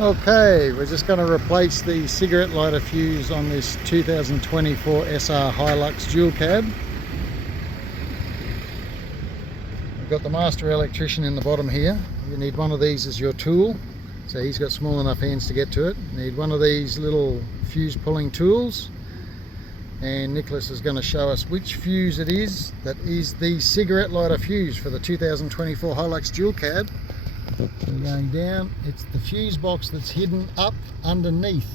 Okay, we're just going to replace the cigarette lighter fuse on this 2024 SR Hilux dual cab. We've got the master electrician in the bottom here. You need one of these as your tool. So he's got small enough hands to get to it. You need one of these little fuse pulling tools. And Nicholas is going to show us which fuse it is that is the cigarette lighter fuse for the 2024 Hilux dual cab. So going down, it's the fuse box that's hidden up underneath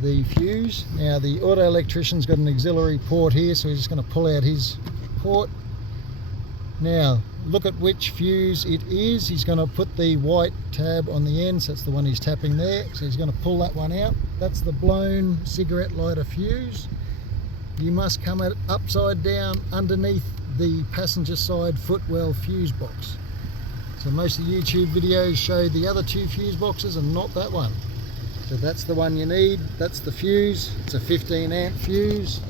the fuse. Now the auto electrician's got an auxiliary port here, so he's just going to pull out his port. Now look at which fuse it is. He's going to put the white tab on the end, so that's the one he's tapping there. So he's going to pull that one out. That's the blown cigarette lighter fuse. You must come at upside down underneath the passenger side footwell fuse box. So most of the YouTube videos show the other two fuse boxes and not that one. So that's the one you need. That's the fuse. It's a 15 amp fuse.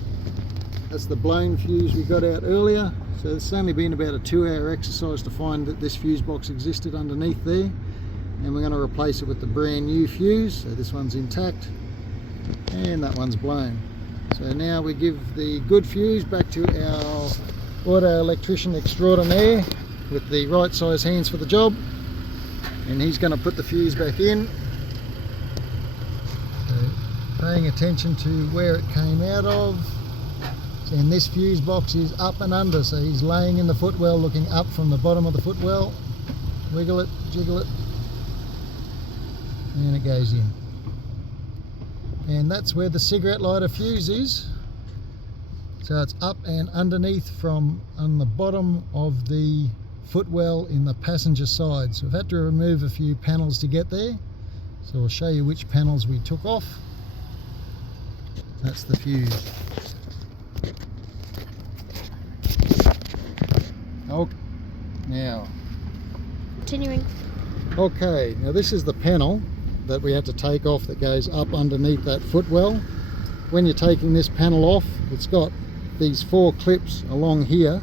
That's the blown fuse we got out earlier. So it's only been about a 2-hour exercise to find that this fuse box existed underneath there. And we're going to replace it with the brand new fuse. So this one's intact and that one's blown. So now we give the good fuse back to our auto electrician extraordinaire with the right size hands for the job, and he's going to put the fuse back in. So paying attention to where it came out of, and this fuse box is up and under, so he's laying in the footwell looking up from the bottom of the footwell. Wiggle it, jiggle it, and it goes in. And that's where the cigarette lighter fuse is. So it's up and underneath from on the bottom of the footwell in the passenger side. So we've had to remove a few panels to get there. So I'll show you which panels we took off. That's the fuse. Oh, now. Continuing. Okay, now this is the panel that we had to take off that goes up underneath that footwell. When you're taking this panel off, it's got these 4 clips along here.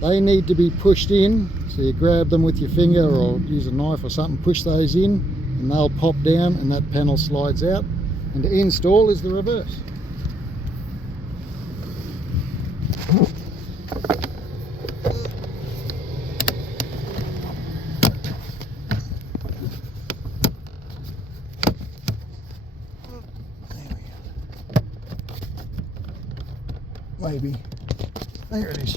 They need to be pushed in, so you grab them with your finger or use a knife or something, push those in and they'll pop down and that panel slides out. And to install is the reverse. Maybe. There it is.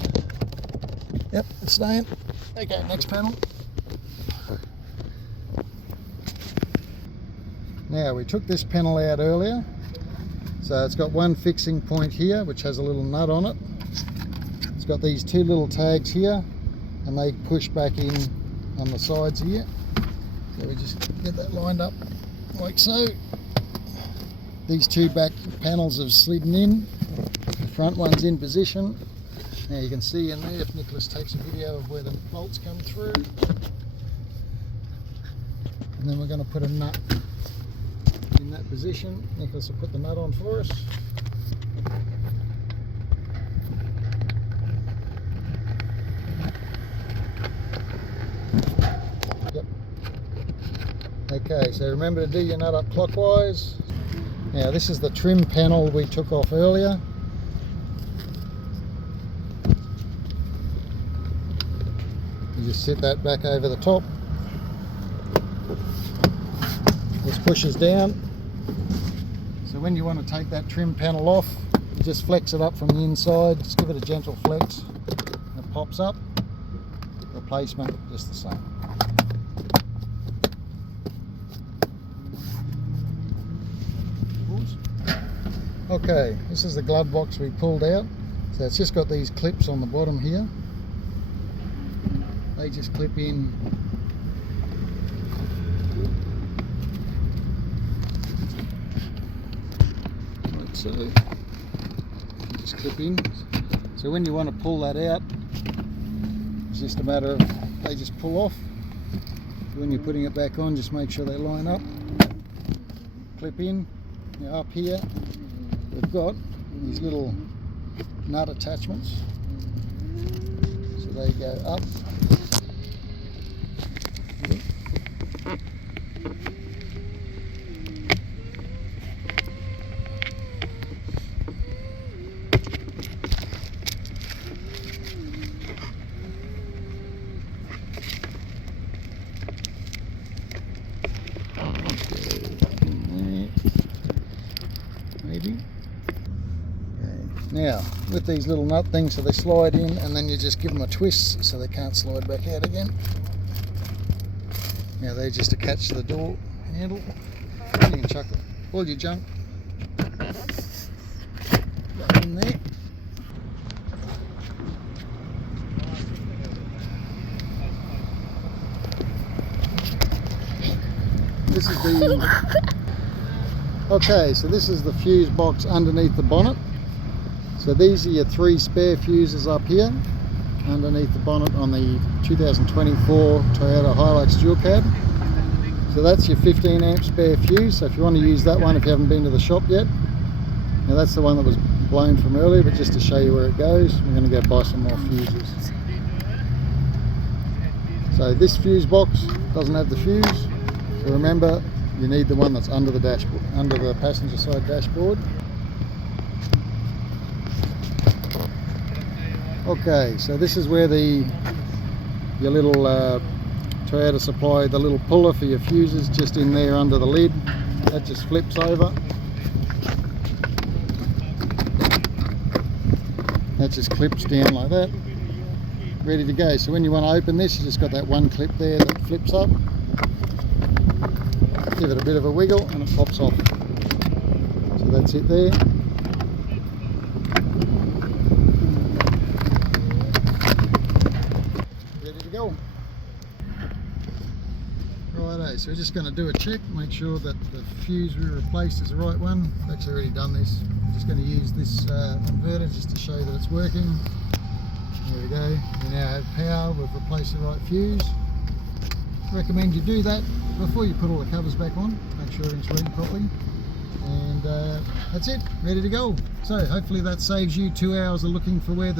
Yep, it's staying. Okay, next panel. Now, we took this panel out earlier. So it's got one fixing point here, which has a little nut on it. It's got these 2 little tags here, and they push back in on the sides here. So we just get that lined up like so. These 2 back panels have slidden in. The front one's in position. Now you can see in there, if Nicholas takes a video of where the bolts come through. And then we're going to put a nut in that position. Nicholas will put the nut on for us. Yep. Okay, so remember to do your nut up clockwise. Now this is the trim panel we took off earlier. You just sit that back over the top. This pushes down. So when you want to take that trim panel off, you just flex it up from the inside, just give it a gentle flex. It pops up. Replacement, just the same. Okay, this is the glove box we pulled out. So it's just got these clips on the bottom here. They just clip in. Like so. You just clip in. So when you want to pull that out, it's just a matter of, they just pull off. When you're putting it back on, just make sure they line up. Clip in. Now up here, we've got these little nut attachments. So they go up. Maybe. Okay. Now, with these little nut things, so they slide in, and then you just give them a twist so they can't slide back out again. Now they just attach to the door handle. You can chuck all your junk back in there. This is the okay, so this is the fuse box underneath the bonnet. So these are your 3 spare fuses up here underneath the bonnet on the 2024 Toyota Hilux dual cab. So that's your 15 amp spare fuse. So if you want to use that one, if you haven't been to the shop yet, now that's the one that was blown from earlier, but just to show you where it goes, we're going to go buy some more fuses. So this fuse box doesn't have the fuse. So remember, you need the one that's under the dashboard, under the passenger side dashboard. Okay, so this is where your little Toyota supply the little puller for your fuses, just in there under the lid. That just flips over. That just clips down like that. Ready to go. So when you want to open this, you just got that one clip there that flips up. Give it a bit of a wiggle and it pops off. So that's it there. Ready to go. Righto, so we're just going to do a check, make sure that the fuse we replaced is the right one. I've actually already done this. I'm just going to use this inverter just to show that it's working. There we go. We now have power. We've replaced the right fuse. Recommend you do that before you put all the covers back on. Make sure everything's read properly. And that's it, ready to go. So hopefully that saves you 2 hours of looking for where the